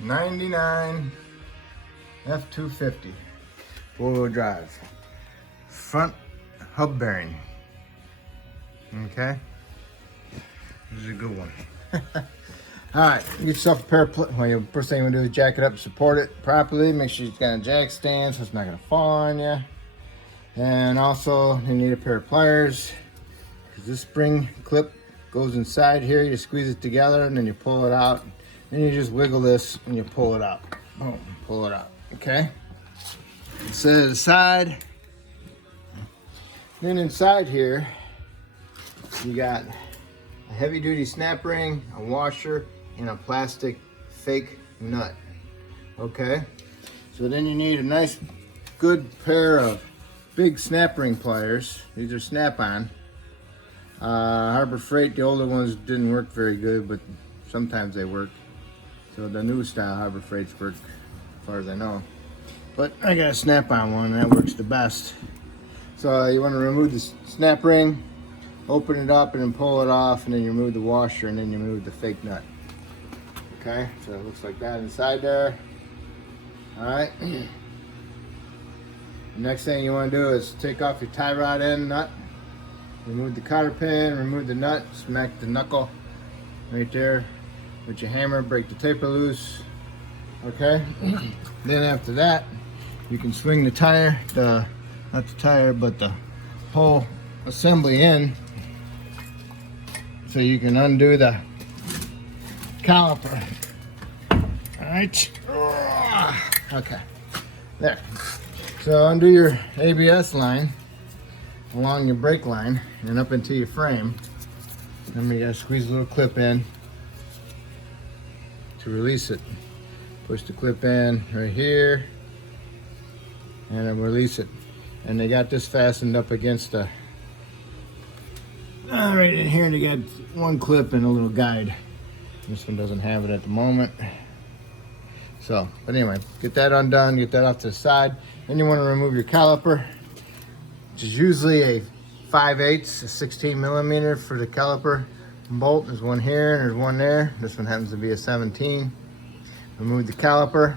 '99 F250 four-wheel drive, front hub bearing. Okay, this is a good one. All right, get yourself a pair of first thing you want to do is jack it up and support it properly. Make sure you've got a jack stand so it's not going to fall on you. And also you need a pair of pliers, because this spring clip goes inside here. You squeeze it together and then you pull it out. Then you just wiggle this and you pull it out. Boom, pull it out. Okay. Set it aside. Then inside here, you got a heavy duty snap ring, a washer, and a plastic fake nut. Okay. So then you need a nice good pair of big snap ring pliers. These are snap-on. Harbor Freight, the older ones didn't work very good, but sometimes they work. So the new style Harbor Freights work, as far as I know. But I got a snap-on one, and that works the best. So you want to remove the snap ring, open it up, and then pull it off, and then you remove the washer, and then you remove the fake nut. Okay, so it looks like that inside there. All right. The next thing you want to do is take off your tie rod end nut, remove the cotter pin, remove the nut, smack the knuckle right there with your hammer, break the taper loose. Okay. Then after that, you can swing the tire, not the tire, but the whole assembly in, so you can undo the caliper. All right. Okay. There. So undo your ABS line along your brake line and up into your frame. Then we gotta squeeze a little clip in to release it. Push the clip in right here and then release it. And they got this fastened up against the right in here. They got one clip and a little guide. This one doesn't have it at the moment. So, but anyway, get that undone, get that off to the side. Then you want to remove your caliper, which is usually a 5/8, a 16 millimeter for the caliper bolt. There's one here and there's one there. This one happens to be a 17. Remove the caliper,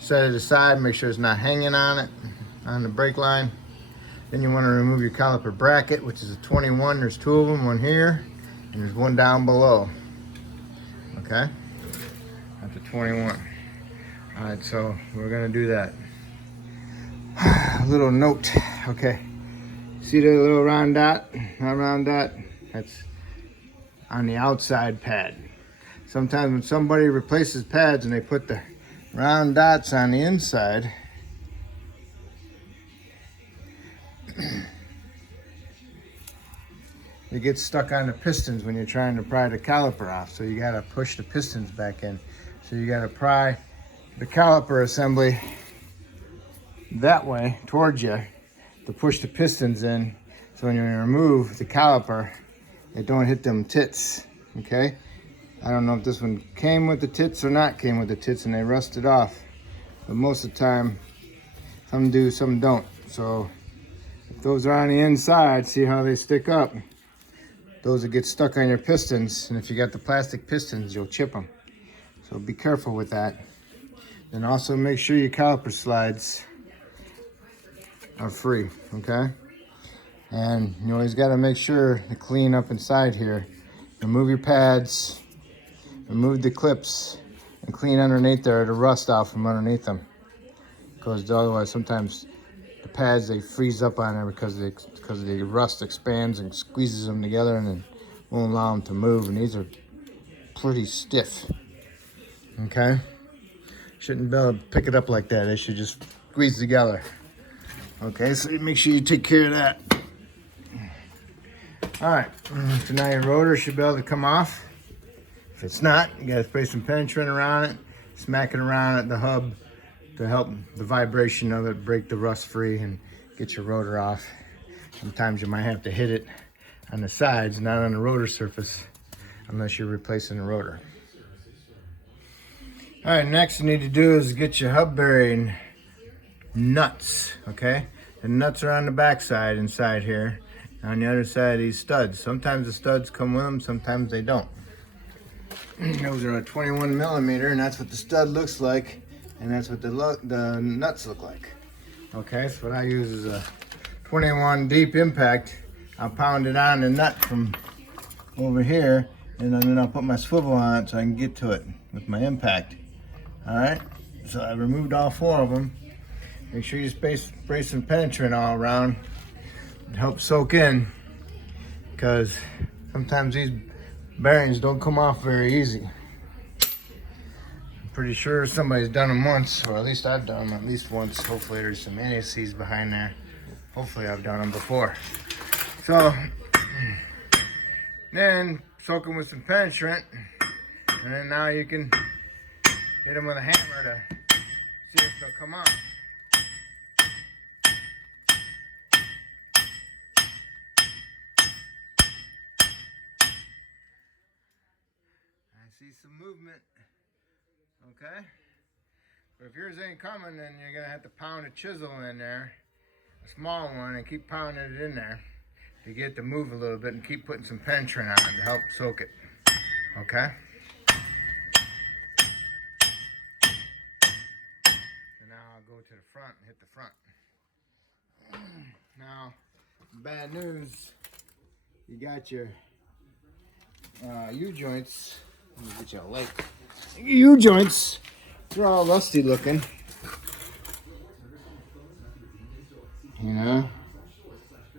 set it aside, make sure it's not hanging on it, on the brake line. Then you want to remove your caliper bracket, which is a 21. There's two of them, one here and there's one down below. Okay, that's a 21. All right, so we're gonna do that. A little note, okay. See the little round dot? Not round dot. That's on the outside pad. Sometimes when somebody replaces pads and they put the round dots on the inside, it gets stuck on the pistons when you're trying to pry the caliper off. So you gotta push the pistons back in. So you gotta pry the caliper assembly that way towards you to push the pistons in. So when you remove the caliper, it don't hit them tits, okay? I don't know if this one came with the tits or not came with the tits and they rusted off. But most of the time, some do, some don't. So if those are on the inside, see how they stick up? Those that get stuck on your pistons, and if you got the plastic pistons, you'll chip them. So be careful with that. Then also make sure your caliper slides are free, okay? And you always got to make sure to clean up inside here. Remove your pads, remove the clips, and clean underneath there to rust out from underneath them. Because otherwise sometimes the pads, they freeze up on there because the rust expands and squeezes them together and then won't allow them to move. And these are pretty stiff, okay? Shouldn't be able to pick it up like that. They should just squeeze together. Okay, so make sure you take care of that. All right, so now your rotor should be able to come off. If it's not, you gotta spray some penetrant around it, smack it around at the hub to help the vibration of it break the rust free and get your rotor off. Sometimes you might have to hit it on the sides, not on the rotor surface, unless you're replacing the rotor. All right, next you need to do is get your hub bearing nuts, okay? The nuts are on the back side inside here. On the other side of these studs. Sometimes the studs come with them, sometimes they don't. Those are a 21 millimeter, and that's what the stud looks like, and that's what the nuts look like. Okay, so what I use is a 21 deep impact. I'll pound it on the nut from over here, and then I'll put my swivel on it so I can get to it with my impact. All right, so I removed all 4 of them. Make sure you spray some penetrant all around. It helps soak in, because sometimes these bearings don't come off very easy. I'm pretty sure somebody's done them once, or at least I've done them at least once. Hopefully there's some indices behind there. Hopefully I've done them before. So then soak them with some penetrant, and then now you can hit them with a hammer to see if they'll come off. See some movement, okay? But if yours ain't coming, then you're gonna have to pound a chisel in there, a small one, and keep pounding it in there to get it to move a little bit, and keep putting some penetrant on to help soak it, okay? So now I'll go to the front and hit the front. Now, bad news, you got your U-joints. Let me get you a light. U-joints, they're all rusty looking. You know,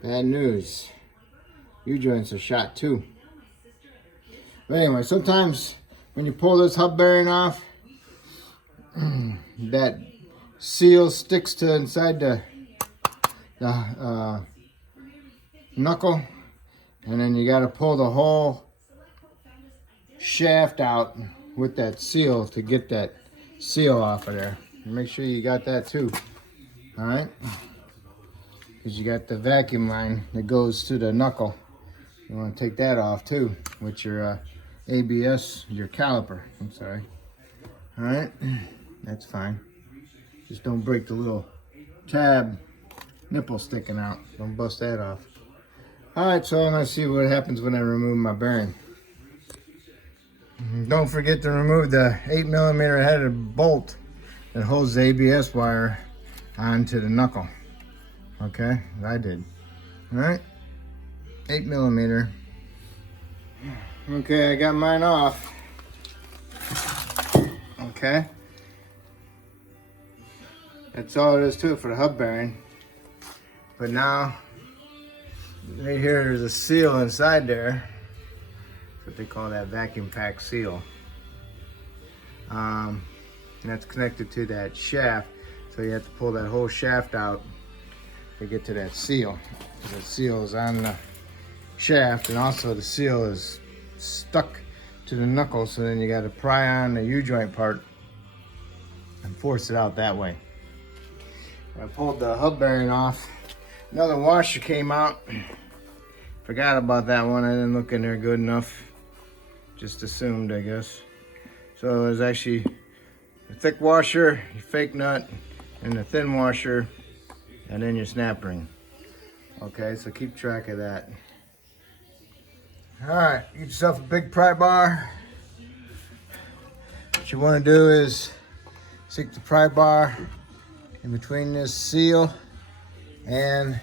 bad news. U-joints are shot too. But anyway, sometimes when you pull this hub bearing off, that seal sticks to inside the knuckle, and then you got to pull the whole shaft out with that seal to get that seal off of there. And make sure you got that too. All right, because you got the vacuum line that goes to the knuckle. You want to take that off too with your ABS, your caliper. I'm sorry. All right, that's fine. Just don't break the little tab nipple sticking out. Don't bust that off. All right, so I'm gonna see what happens when I remove my bearing. Don't forget to remove the 8 millimeter headed bolt that holds the ABS wire onto the knuckle. Okay, I did. All right, 8 millimeter. Okay, I got mine off. Okay, that's all there is to it for the hub bearing. But now, right here, there's a seal inside there. What they call that vacuum pack seal. And that's connected to that shaft, so you have to pull that whole shaft out to get to that seal. The seal is on the shaft, and also the seal is stuck to the knuckle, so then you got to pry on the U-joint part and force it out that way. I pulled the hub bearing off. Another washer came out. Forgot about that one. I didn't look in there good enough. Just assumed, I guess. So there's actually a thick washer, your fake nut, and a thin washer, and then your snap ring. Okay, so keep track of that. All right, get yourself a big pry bar. What you want to do is stick the pry bar in between this seal and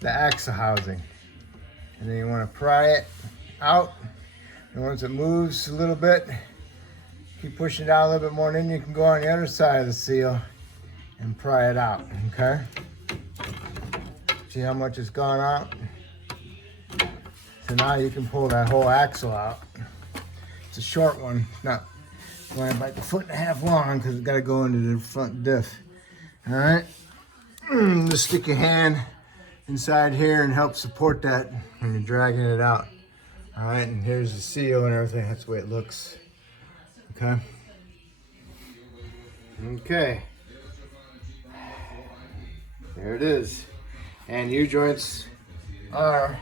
the axle housing, and then you want to pry it out. And once it moves a little bit, keep pushing it out a little bit more, and then you can go on the other side of the seal and pry it out, okay? See how much it's gone out? So now you can pull that whole axle out. It's a short one, it's not about a 1.5 feet long, because it's got to go into the front diff. All right, just stick your hand inside here and help support that when you're dragging it out. All right, and here's the seal and everything. That's the way it looks. Okay. Okay. There it is. And U-joints are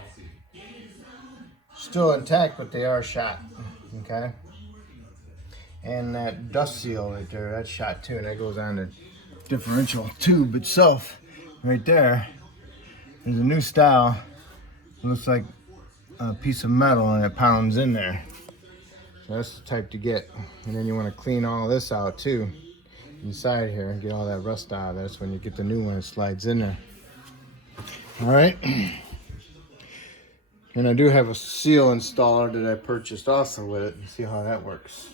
still intact, but they are shot. Okay. And that dust seal right there, that's shot too. And that goes on the differential tube itself right there. There's a new style. It looks like a piece of metal, and it pounds in there. So that's the type to get. And then you want to clean all this out too, inside here, and get all that rust out. That's when you get the new one, it slides in there. All right. And I do have a seal installer that I purchased also with it. See how that works.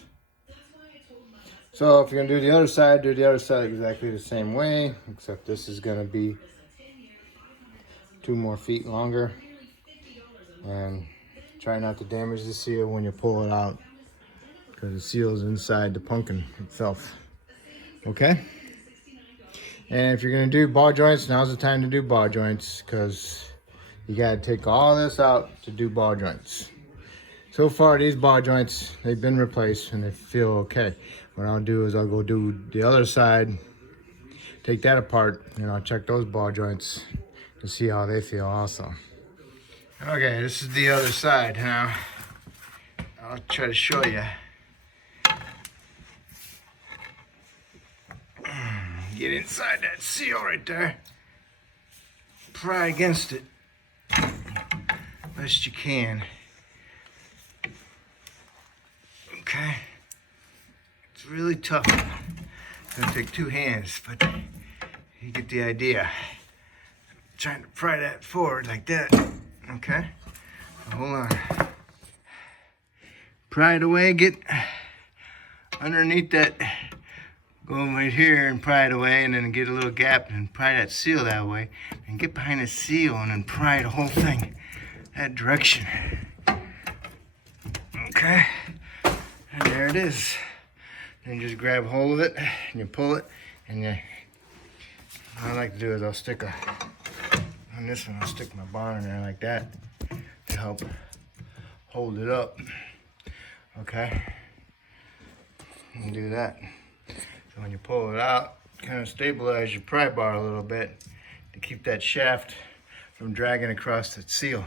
So if you're gonna do the other side, do the other side exactly the same way, except this is gonna be 2 more feet longer. And try not to damage the seal when you pull it out, because the seal is inside the pumpkin itself. Okay? And if you're gonna do ball joints, now's the time to do ball joints, because you gotta take all this out to do ball joints. So far, these ball joints, they've been replaced and they feel okay. What I'll do is I'll go do the other side, take that apart, and I'll check those ball joints to see how they feel also. Okay, this is the other side now. I'll try to show you. Get inside that seal right there. Pry against it best you can. Okay. It's really tough. It's gonna take 2 hands, but you get the idea. Trying to pry that forward like that. Okay. So hold on. Pry it away, get underneath that. Go right here and pry it away, and then get a little gap and pry that seal that way. And get behind the seal and then pry the whole thing that direction. Okay. And there it is. Then just grab hold of it and you pull it, and what I like to do is I'll stick on this one, I'll stick my bar in there like that to help hold it up. Okay. And do that. So when you pull it out, kind of stabilize your pry bar a little bit to keep that shaft from dragging across the seal.